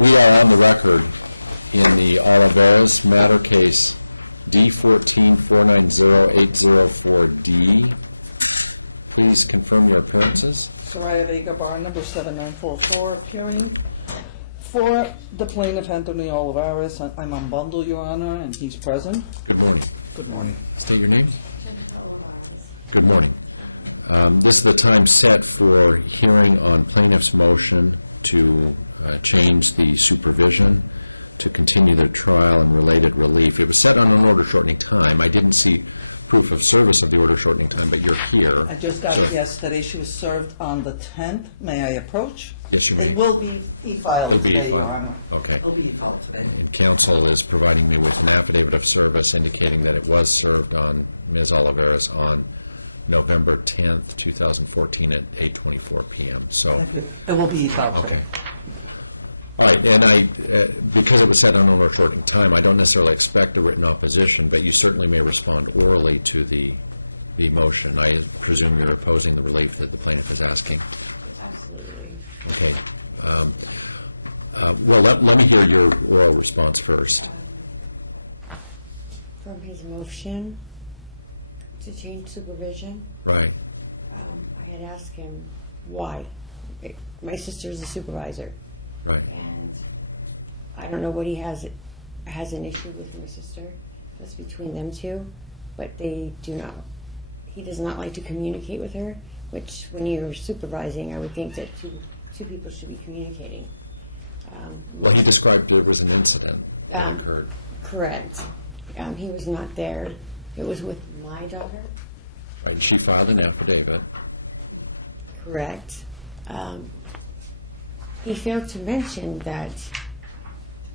We are on the record in the Olivares matter case D14490804D. Please confirm your appearances. Soraya Vega Bar, number 7944, appearing for the plaintiff, Anthony Olivares. I'm on bundle, Your Honor, and he's present. Good morning. Good morning. State your name. Good morning. This is the time set for hearing on plaintiff's motion to change the supervision to continue their trial and related relief. It was set on an order shortening time. I didn't see proof of service of the order shortening time, but you're here. I just got it yesterday. She was served on the 10th. May I approach? Yes, you may. It will be e-filed It'll be today, e-filed. Your Honor. Okay. It'll be e-filed today. And counsel is providing me with an affidavit of service indicating that it was served on Ms. Olivares on November 10th, 2014 at 8:24 p.m. So, It will be e-filed today. all right, and because it was set on an order shortening time, I don't necessarily expect a written opposition, but you certainly may respond orally to the motion. I presume you're opposing the relief that the plaintiff is asking. Absolutely. Okay. Well, let me hear your oral response first. From his motion to change supervision, Right. I had asked him why. My sister's a supervisor, Right. and I don't know what he has an issue with my sister. That's between them two, but they do not. He does not like to communicate with her, which when you're supervising, I would think that two people should be communicating. Well, he described there was an incident that occurred. Correct. He was not there. It was with my daughter. Right. She filed an affidavit. Correct. He failed to mention that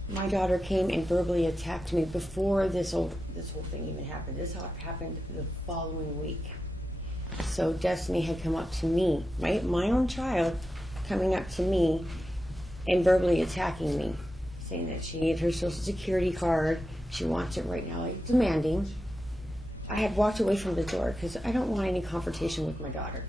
my daughter came and verbally attacked me before this whole thing even happened. This happened the following week. So Destiny had come up to me, my own child, coming up to me and verbally attacking me, saying that she needed her Social Security card. She wants it right now, like demanding. I had walked away from the door because I don't want any confrontation with my daughter.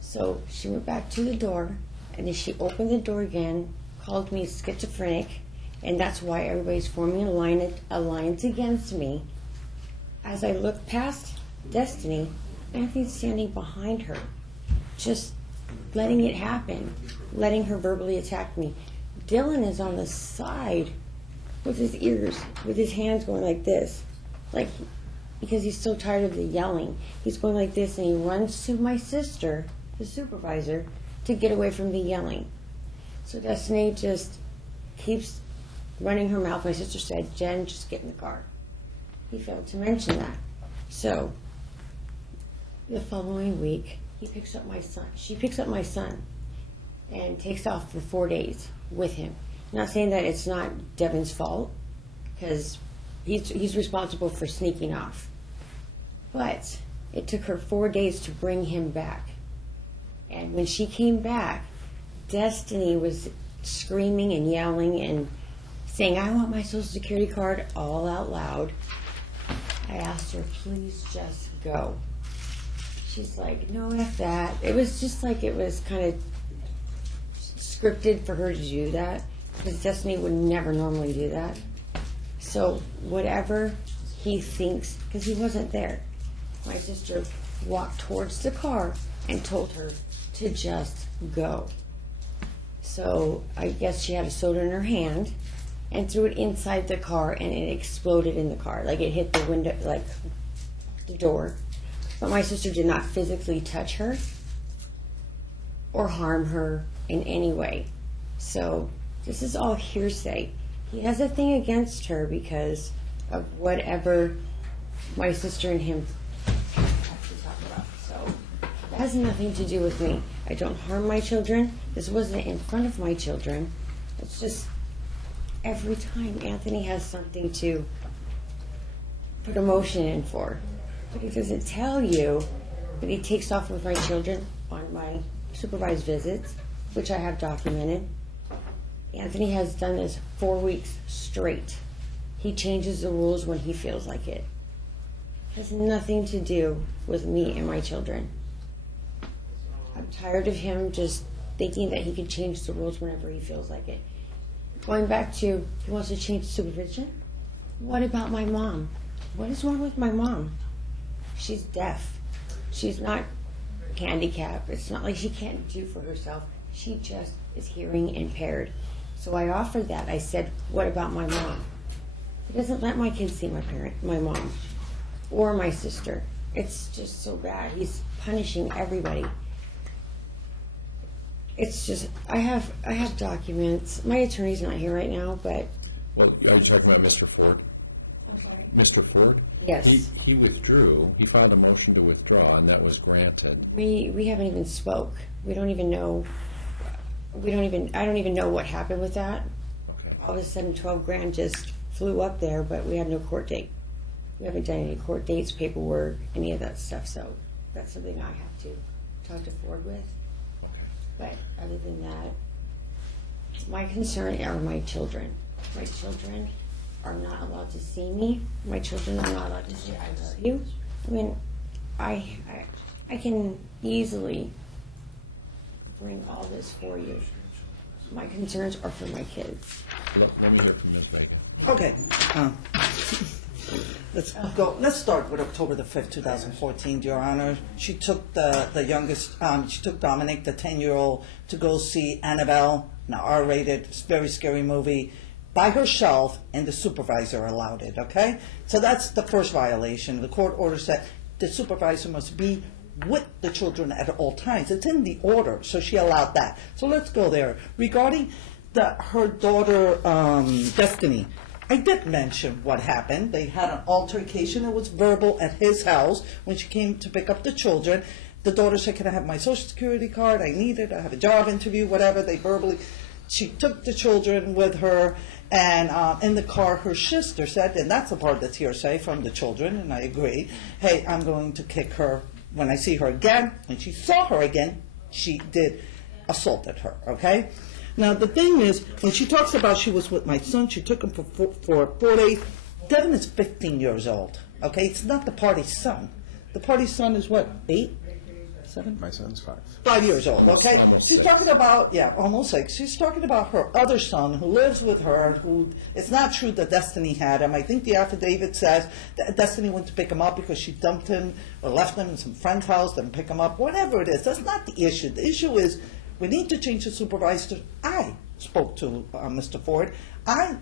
So she went back to the door, and then she opened the door again, called me schizophrenic, and that's why everybody's forming alliance against me. As I look past Destiny, Anthony's standing behind her, just letting it happen, letting her verbally attack me. Dylan is on the side with his ears, with his hands going like this, like, because he's so tired of the yelling. He's going like this, and he runs to my sister, the supervisor, to get away from the yelling. So Destiny just keeps running her mouth. My sister said, "Jen, just get in the car." He failed to mention that. So the following week, she picks up my son and takes off for 4 days with him. Not saying that it's not Devin's fault, because he's responsible for sneaking off. But it took her 4 days to bring him back. And when she came back, Destiny was screaming and yelling and saying, "I want my Social Security card," all out loud. I asked her, "Please just go." She's like, "No, F that." It was just like it was kind of scripted for her to do that, because Destiny would never normally do that. So whatever he thinks, because he wasn't there, my sister walked towards the car and told her to just go. So I guess she had a soda in her hand and threw it inside the car, and it exploded in the car. Like, it hit the window, like the door. But my sister did not physically touch her or harm her in any way. So this is all hearsay. He has a thing against her because of whatever my sister and him have to talk about. So it has nothing to do with me. I don't harm my children. This wasn't in front of my children. It's just every time Anthony has something to put a motion in for. But he doesn't tell you that he takes off with my children on my supervised visits, which I have documented. Anthony has done this 4 weeks straight. He changes the rules when he feels like it. It has nothing to do with me and my children. I'm tired of him just thinking that he can change the rules whenever he feels like it. Going back to, he wants to change supervision? What about my mom? What is wrong with my mom? She's deaf. She's not handicapped. It's not like she can't do for herself. She just is hearing impaired. So I offered that. I said, what about my mom? He doesn't let my kids see my mom, or my sister. It's just so bad. He's punishing everybody. It's just, I have documents. My attorney's not here right now, but. Well, are you talking about Mr. Ford? I'm sorry? Mr. Ford? Yes. He withdrew. He filed a motion to withdraw, and that was granted. We haven't even spoke. We don't even know. I don't even know what happened with that. Okay. All of a sudden, 12 grand just flew up there, but we had no court date. We haven't done any court dates, paperwork, any of that stuff. So that's something I have to talk to Ford with. But other than that, my concern are my children. My children are not allowed to see me. My children are not allowed to say I love you. I mean, I can easily bring all this for you. My concerns are for my kids. Let me hear from Ms. Vega. Okay. Let's start with October the 5th, 2014, Your Honor. She took the youngest, she took Dominic, the 10-year-old, to go see Annabelle, an R-rated, very scary movie, by herself, and the supervisor allowed it, okay? So that's the first violation. The court order said the supervisor must be with the children at all times. It's in the order, so she allowed that. So let's go there. Regarding her daughter, Destiny, I did mention what happened. They had an altercation. It was verbal at his house when she came to pick up the children. The daughter said, can I have my Social Security card? I need it. I have a job interview, whatever. They verbally, she took the children with her, and in the car, her sister said, and that's the part that's hearsay from the children, and I agree, hey, I'm going to kick her when I see her again. When she saw her again, she did assaulted her, okay? Now, the thing is, when she talks about she was with my son, she took him for 4 days. Devin is 15 years old, okay? It's not the party's son. The party's son is what, 8? 7? My son's 5. 5 years old, okay? Almost She's 6. talking about, almost 6. She's talking about her other son who lives with her, who, it's not true that Destiny had him. I think the affidavit says that Destiny went to pick him up because she dumped him or left him in some friend's house, didn't pick him up, whatever it is. That's not the issue. The issue is we need to change the supervisor. I spoke to Mr. Ford. I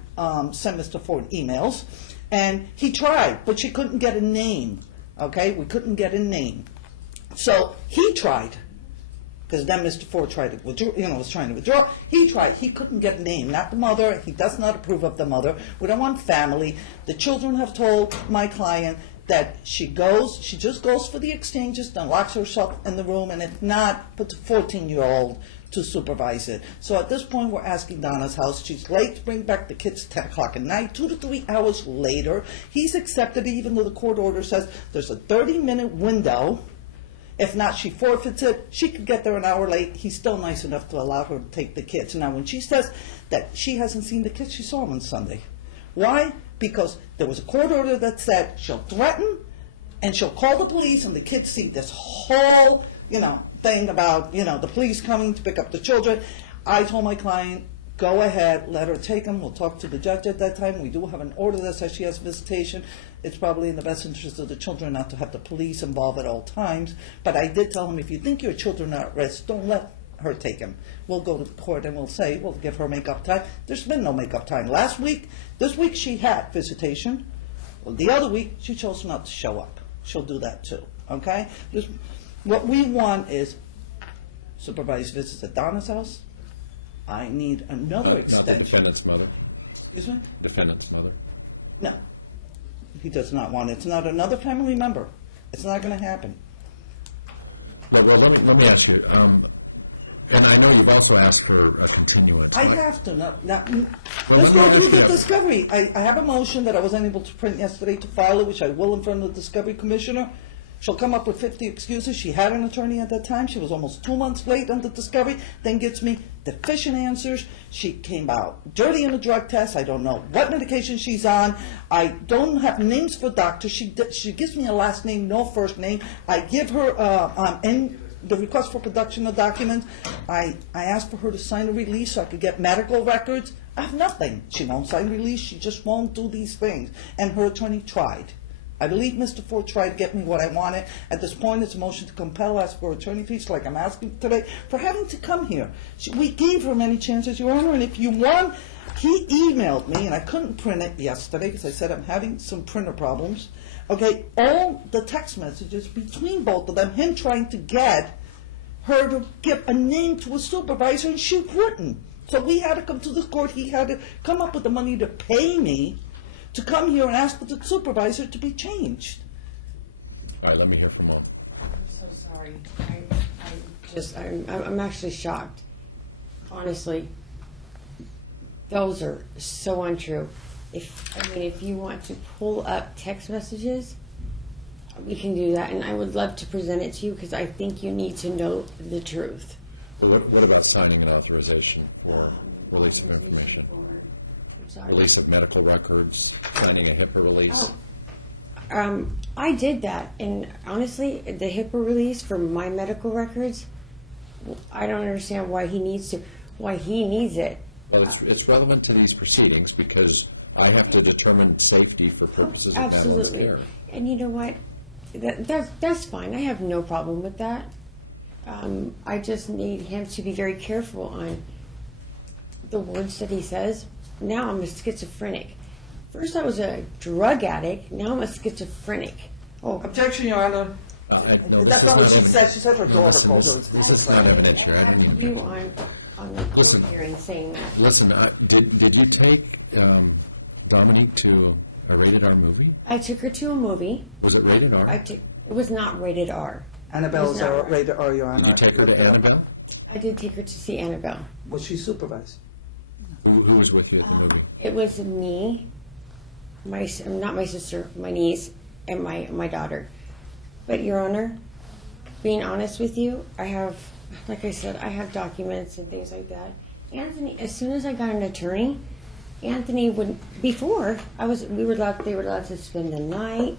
sent Mr. Ford emails, and he tried, but she couldn't get a name, okay? We couldn't get a name. So he tried, because then Mr. Ford tried to withdraw, was trying to withdraw. He tried. He couldn't get a name, not the mother. He does not approve of the mother. We don't want family. The children have told my client that she just goes for the exchanges, then locks herself in the room, and if not, puts a 14-year-old to supervise it. So at this point, we're asking Donna's house. She's late to bring back the kids at 10 o'clock at night. 2 to 3 hours later, he's accepted it, even though the court order says there's a 30-minute window. If not, she forfeits it. She could get there an hour late. He's still nice enough to allow her to take the kids. Now, when she says that she hasn't seen the kids, she saw them on Sunday. Why? Because there was a court order that said she'll threaten and she'll call the police, and the kids see this whole, thing about, the police coming to pick up the children. I told my client, go ahead, let her take them. We'll talk to the judge at that time. We do have an order that says she has visitation. It's probably in the best interest of the children not to have the police involved at all times. But I did tell him, if you think your children are at risk, don't let her take him. We'll go to court and we'll give her make-up time. There's been no make-up time. This week she had visitation. Well, the other week, she chose not to show up. She'll do that too, okay? What we want is supervised visits at Donna's house. I need another extension. Not the defendant's mother. Excuse me? Defendant's mother. No. He does not want it. It's not another family member. It's not going to happen. Well, let me ask you, and I know you've also asked for a continuance. I have to. Let's let go me through the ask you- discovery. I have a motion that I was unable to print yesterday to file it, which I will in front of the discovery commissioner. She'll come up with 50 excuses. She had an attorney at that time. She was almost 2 months late on the discovery, then gets me deficient answers. She came out dirty in the drug test. I don't know what medication she's on. I don't have names for doctors. She gives me a last name, no first name. I give her the request for production of documents. I asked for her to sign a release so I could get medical records. I have nothing. She won't sign release. She just won't do these things. And her attorney tried. I believe Mr. Ford tried to get me what I wanted. At this point, it's a motion to compel, ask for attorney fees, like I'm asking today, for having to come here. We gave her many chances, Your Honor, and if you want, he emailed me, and I couldn't print it yesterday because I said I'm having some printer problems. Okay, all the text messages between both of them, him trying to get her to give a name to a supervisor, and she wouldn't. So we had to come to this court. He had to come up with the money to pay me to come here and ask for the supervisor to be changed. All right, let me hear from Mom. I'm so sorry. I'm actually shocked. Honestly, those are so untrue. If you want to pull up text messages, we can do that, and I would love to present it to you because I think you need to know the truth. What about signing an authorization for release of information? I'm sorry. Release of medical records, signing a HIPAA release? I did that, and honestly, the HIPAA release for my medical records, I don't understand why he needs it. Well, it's relevant to these proceedings because I have to determine safety for purposes of Madeline's Absolutely. care. And you know what? That's fine. I have no problem with that. I just need him to be very careful on the words that he says. Now I'm a schizophrenic. First I was a drug addict. Now I'm a schizophrenic. Oh, Objection, Your Honor. No, That's not what she said. She said her daughter listen, called her. this is not evidence here. I don't even. you on the Listen. court hearing saying that. Listen, did you take Dominique to a rated R movie? I took her to a movie. Was it rated R? It was not rated R. Annabelle's It was not rated R, Your Honor. Did you take her to Annabelle? I did take her to see Annabelle. Was she supervised? Who was with you at the movie? It was me, not my sister, my niece, and my daughter. But Your Honor, being honest with you, I have, like I said, I have documents and things like that. Anthony, as soon as I got an attorney, Anthony would, before they were allowed to spend the night.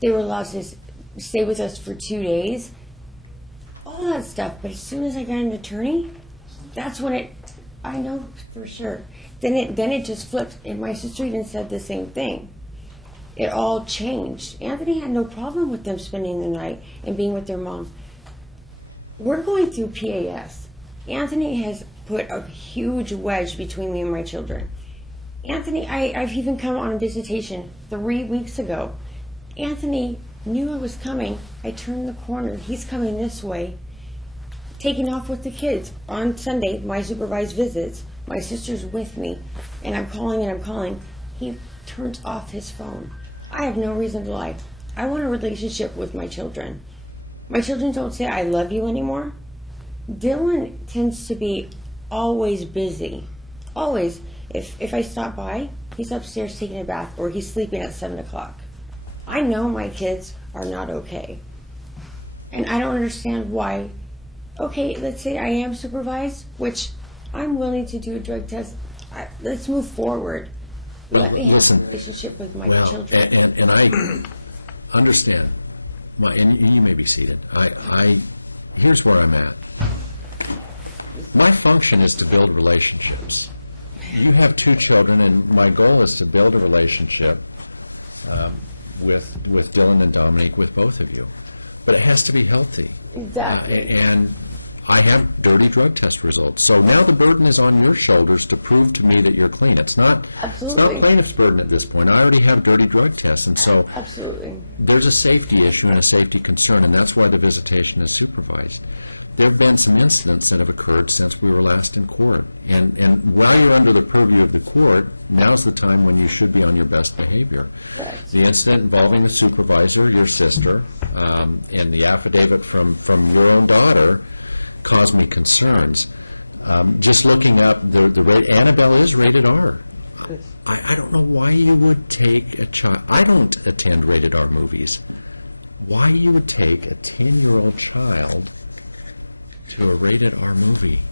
They were allowed to stay with us for 2 days. All that stuff. But as soon as I got an attorney, that's when I know for sure. Then it just flipped, and my sister even said the same thing. It all changed. Anthony had no problem with them spending the night and being with their mom. We're going through PAS. Anthony has put a huge wedge between me and my children. Anthony, I've even come on a visitation 3 weeks ago. Anthony knew I was coming. I turned the corner. He's coming this way, taking off with the kids. On Sunday, my supervised visits, my sister's with me, and I'm calling. He turns off his phone. I have no reason to lie. I want a relationship with my children. My children don't say I love you anymore. Dylan tends to be always busy. Always. If I stop by, he's upstairs taking a bath or he's sleeping at 7 o'clock. I know my kids are not okay. And I don't understand why. Okay, let's say I am supervised, which I'm willing to do a drug test. Let's move forward. Let me have a relationship with my children. And I understand. And you may be seated. Here's where I'm at. My function is to build relationships. You have 2 children, and my goal is to build a relationship with Dylan and Dominique, with both of you. But it has to be healthy. Exactly. And I have dirty drug test results. So now the burden is on your shoulders to prove to me that you're clean. It's not plaintiff's burden at this point. I already have dirty drug tests. And so Absolutely. there's a safety issue and a safety concern, and that's why the visitation is supervised. There have been some incidents that have occurred since we were last in court. And while you're under the purview of the court, now's the time when you should be on your best behavior. Correct. The incident involving the supervisor, your sister, and the affidavit from your own daughter caused me concerns. Just looking up, the rate, Annabelle is rated R. I don't know why you would take a child. I don't attend rated R movies. Why you would take a 10-year-old child to a rated R movie?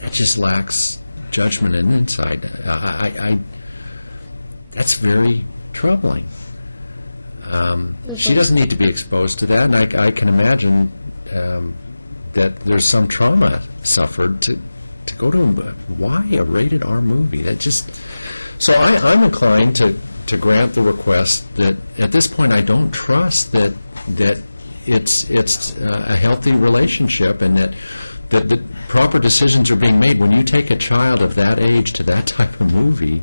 That just lacks judgment and insight. That's very troubling. She doesn't need to be exposed to that, and I can imagine that there's some trauma suffered to go to why a rated R movie? That just, so I'm inclined to grant the request that at this point I don't trust that it's a healthy relationship and that the proper decisions are being made. When you take a child of that age to that type of movie,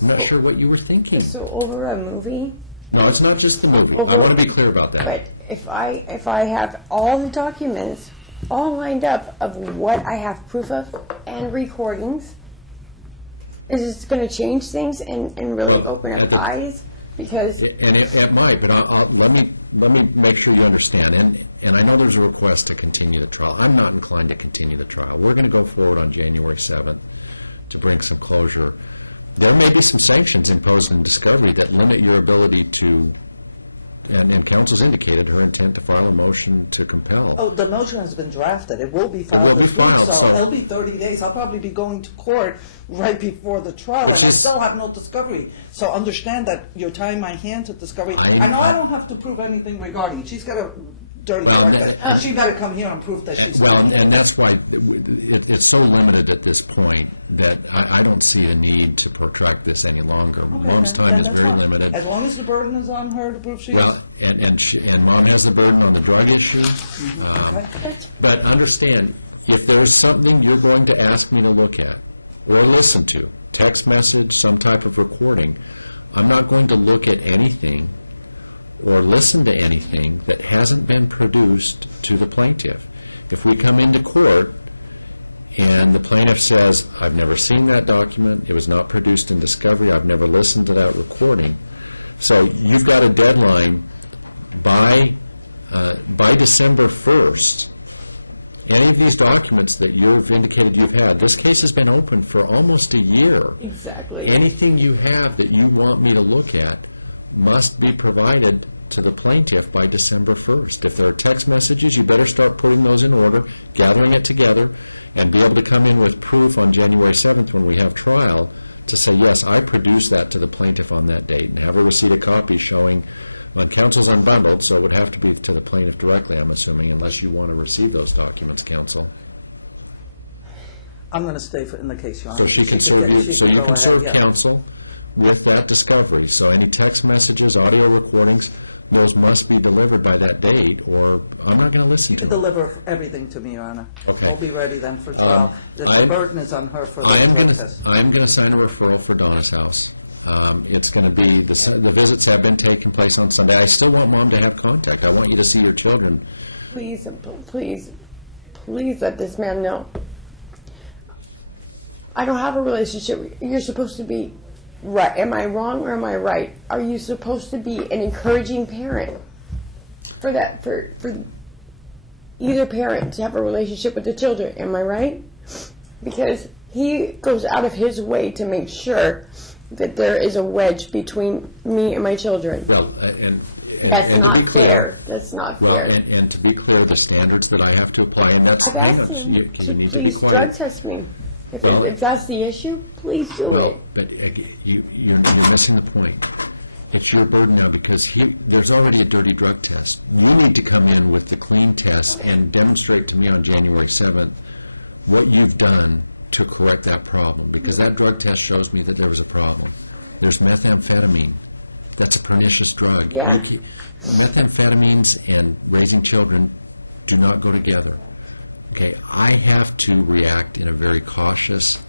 I'm not sure what you were thinking. So over a movie? No, it's not just the movie. I want to be clear about that. But if I have all the documents all lined up of what I have proof of and recordings, is this going to change things and really open up eyes? Because and it might, but let me make sure you understand. And I know there's a request to continue the trial. I'm not inclined to continue the trial. We're going to go forward on January 7th to bring some closure. There may be some sanctions imposed in discovery that limit your ability to, and counsel's indicated her intent to file a motion to compel. Oh, the motion has been drafted. It will be filed this week, so it'll be 30 days. I'll probably be going to court right before the trial, and I still have no discovery. So understand that you're tying my hands with discovery. I know I don't have to prove anything regarding. She's got a dirty record. She better come here and prove that she's guilty. And that's why it's so limited at this point that I don't see a need to protract this any longer. Okay, Mom's time is very limited. As long as the burden is on her to prove she's... Well, and Mom has the burden on the drug issue. Okay. But understand, if there's something you're going to ask me to look at or listen to, text message, some type of recording, I'm not going to look at anything or listen to anything that hasn't been produced to the plaintiff. If we come into court and the plaintiff says, I've never seen that document, it was not produced in discovery, I've never listened to that recording. So you've got a deadline by December 1st. Any of these documents that you've indicated you've had, this case has been open for almost a year. exactly. Anything you have that you want me to look at must be provided to the plaintiff by December 1st. If there are text messages, you better start putting those in order, gathering it together, and be able to come in with proof on January 7th when we have trial to say, yes, I produced that to the plaintiff on that date, and have her receipt a copy showing when counsel's unbundled, so it would have to be to the plaintiff directly, I'm assuming, unless you want to receive those documents, counsel. I'm going to stay in the case, Your Honor. So she can serve you, so you can serve counsel with that discovery. So any text messages, audio recordings, those must be delivered by that date, or I'm not going to listen to them. Deliver everything to me, Your Honor. Okay. We'll be ready then for trial. The burden is on her for the drug test. I'm going to sign a referral for Donna's house. It's going to be, the visits have been taking place on Sunday. I still want Mom to have contact. I want you to see your children. Please, please, please let this man know. I don't have a relationship. You're supposed to be right. Am I wrong or am I right? Are you supposed to be an encouraging parent for that, for either parent to have a relationship with the children? Am I right? Because he goes out of his way to make sure that there is a wedge between me and my children. Well, that's not fair. That's not fair. And to be clear, the standards that I have to apply, and that's... I've asked him to please quiet? drug test me. If that's the issue, please do it. But you're missing the point. It's your burden now because there's already a dirty drug test. You need to come in with the clean test and demonstrate to me on January 7th what you've done to correct that problem, because that drug test shows me that there was a problem. There's methamphetamine. That's a pernicious drug. Yeah. Methamphetamines and raising children do not go together. Okay, I have to react in a very cautious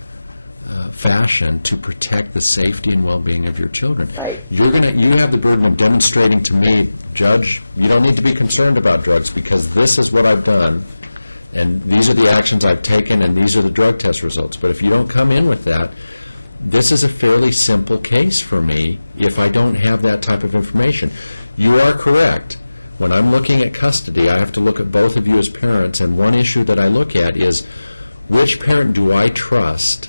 fashion to protect the safety and well-being of your children. Right. You have the burden of demonstrating to me, Judge, you don't need to be concerned about drugs because this is what I've done, and these are the actions I've taken, and these are the drug test results. But if you don't come in with that, this is a fairly simple case for me if I don't have that type of information. You are correct. When I'm looking at custody, I have to look at both of you as parents, and one issue that I look at is which parent do I trust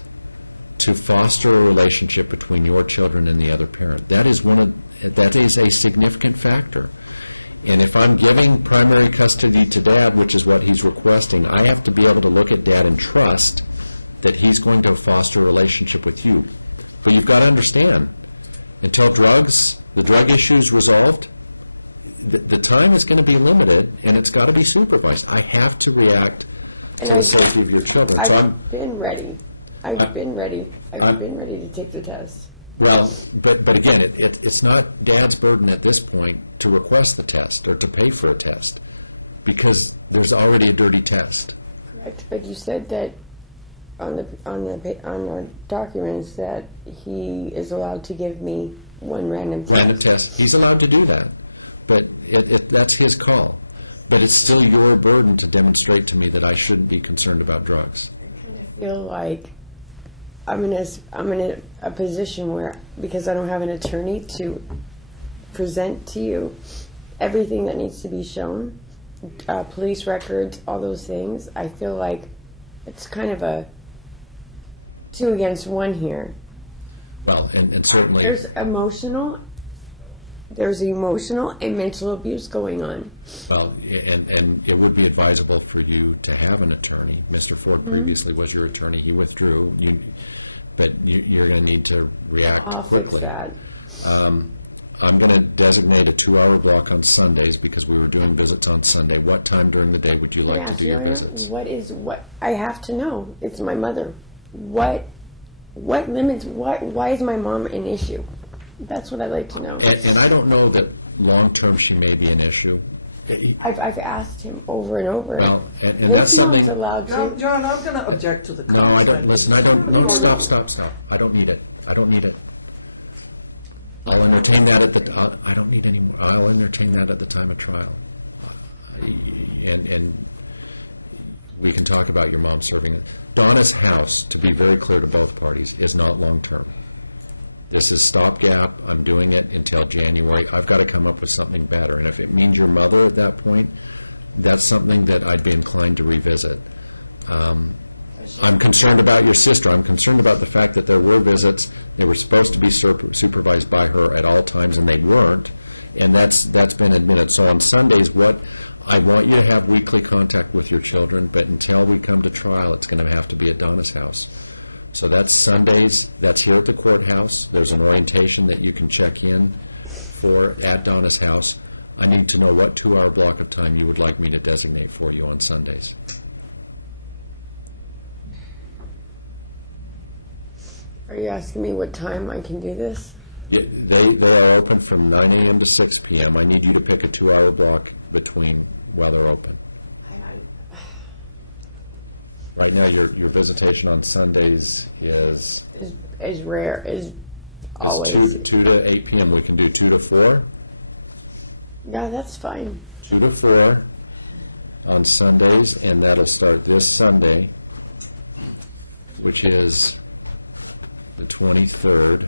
to foster a relationship between your children and the other parent. That is a significant factor. And if I'm giving primary custody to Dad, which is what he's requesting, I have to be able to look at Dad and trust that he's going to foster a relationship with you. But you've got to understand, until the drug issue is resolved, the time is going to be limited, and it's got to be supervised. I have to react to And the safety of your children. So I've been ready. I've been ready to take the test. Well, but again, it's not Dad's burden at this point to request the test or to pay for a test, because there's already a dirty test. Correct. But you said that on the documents that he is allowed to give me one random test. Random test. He's allowed to do that, but that's his call. But it's still your burden to demonstrate to me that I shouldn't be concerned about drugs. I feel like I'm in a position where, because I don't have an attorney to present to you everything that needs to be shown, police records, all those things, I feel like it's kind of a 2 against 1 here. Well, and certainly There's emotional and mental abuse going on. well, and it would be advisable for you to have an attorney. Mr. Ford previously was your attorney. He withdrew. But you're going to need to react I'll quickly. fix that. I'm going to designate a 2-hour block on Sundays because we were doing visits on Sunday. What time during the day would you like Yeah, to do your visits? what I have to know. It's my mother. What limits? Why is my mom an issue? That's what I'd like to know. And I don't know that long-term she may be an issue. I've asked him over and over. Well, and that's His mom's something- allowed to. John, I'm going to object to the No, I conference. don't, listen, I don't, no, stop. I don't need it. I'll entertain that I don't need any more. I'll entertain that at the time of trial. And we can talk about your mom serving it. Donna's house, to be very clear to both parties, is not long-term. This is stopgap. I'm doing it until January. I've got to come up with something better. And if it means your mother at that point, that's something that I'd be inclined to revisit. I'm concerned about your sister. I'm concerned about the fact that there were visits. They were supposed to be supervised by her at all times, and they weren't. And that's been admitted. So on Sundays, I want you to have weekly contact with your children, but until we come to trial, it's going to have to be at Donna's house. So that's Sundays. That's here at the courthouse. There's an orientation that you can check in for at Donna's house. I need to know what 2-hour block of time you would like me to designate for you on Sundays. Are you asking me what time I can do this? Yeah, they are open from 9 a.m. to 6 p.m. I need you to pick a 2-hour block between while they're open. Right now, your visitation on Sundays is Is rare, is always. 2 to 8 p.m. We can do 2 to 4. Yeah, that's fine. 2 to 4 on Sundays, and that'll start this Sunday, which is the 23rd.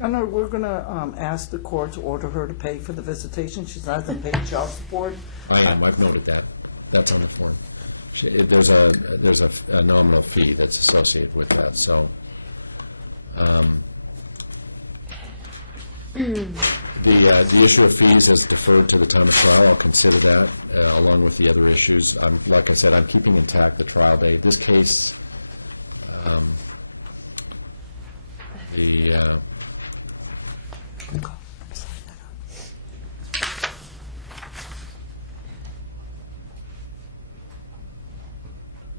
No, we're going to ask the court to order her to pay for the visitation. She hasn't paid child support. I am. I've noted that. That's on the form. There's a nominal fee that's associated with that. So, the issue of fees is deferred to the time of trial. I'll consider that along with the other issues. Like I said, I'm keeping intact the trial date. This case,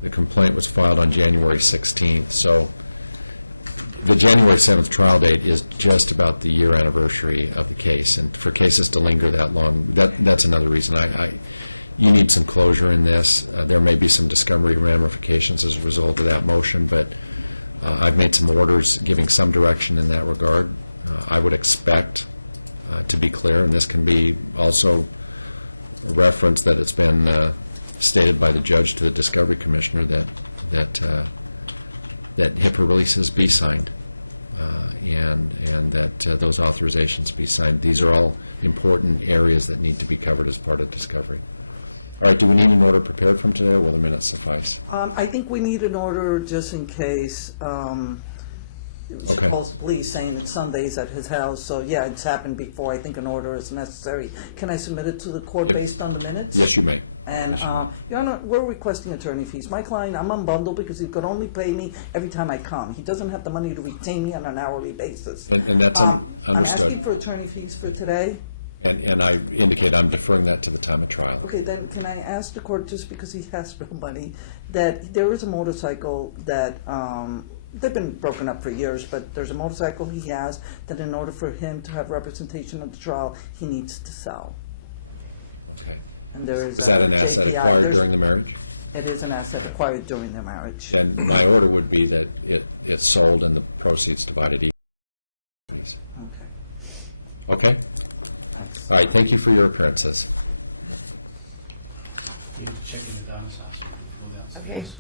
the complaint was filed on January 16th, so the January 7th trial date is just about the year anniversary of the case, and for cases to linger that long, that's another reason. You need some closure in this. There may be some discovery ramifications as a result of that motion, but I've made some orders giving some direction in that regard. I would expect, to be clear, and this can be also a reference that it's been stated by the judge to the discovery commissioner that HIPAA releases be signed, and that those authorizations be signed. These are all important areas that need to be covered as part of discovery. All right, do we need an order prepared from today, or will the minutes suffice? I think we need an order just in case. She Okay. calls the police saying it's Sundays at his house. So, yeah, it's happened before. I think an order is necessary. Can I submit it to the court based on the minutes? Yes, you may. And, Your Honor, we're requesting attorney fees. My client, I'm unbundled because he could only pay me every time I come. He doesn't have the money to retain me on an hourly basis. And that's I'm understood. asking for attorney fees for today. And I indicate I'm deferring that to the time of trial. Okay, then can I ask the court, just because he has no money, that there is a motorcycle that, they've been broken up for years, but there's a motorcycle he has that in order for him to have representation at the trial, he needs to sell. Okay. And there is Is a that an asset JPI. acquired during the marriage? It is an asset acquired during their marriage. Then my order would be that it's sold and the proceeds divided equally. Okay, Okay? thanks. All right, thank you for your appearances. You need to check in with Donna's house when you go Okay. downstairs.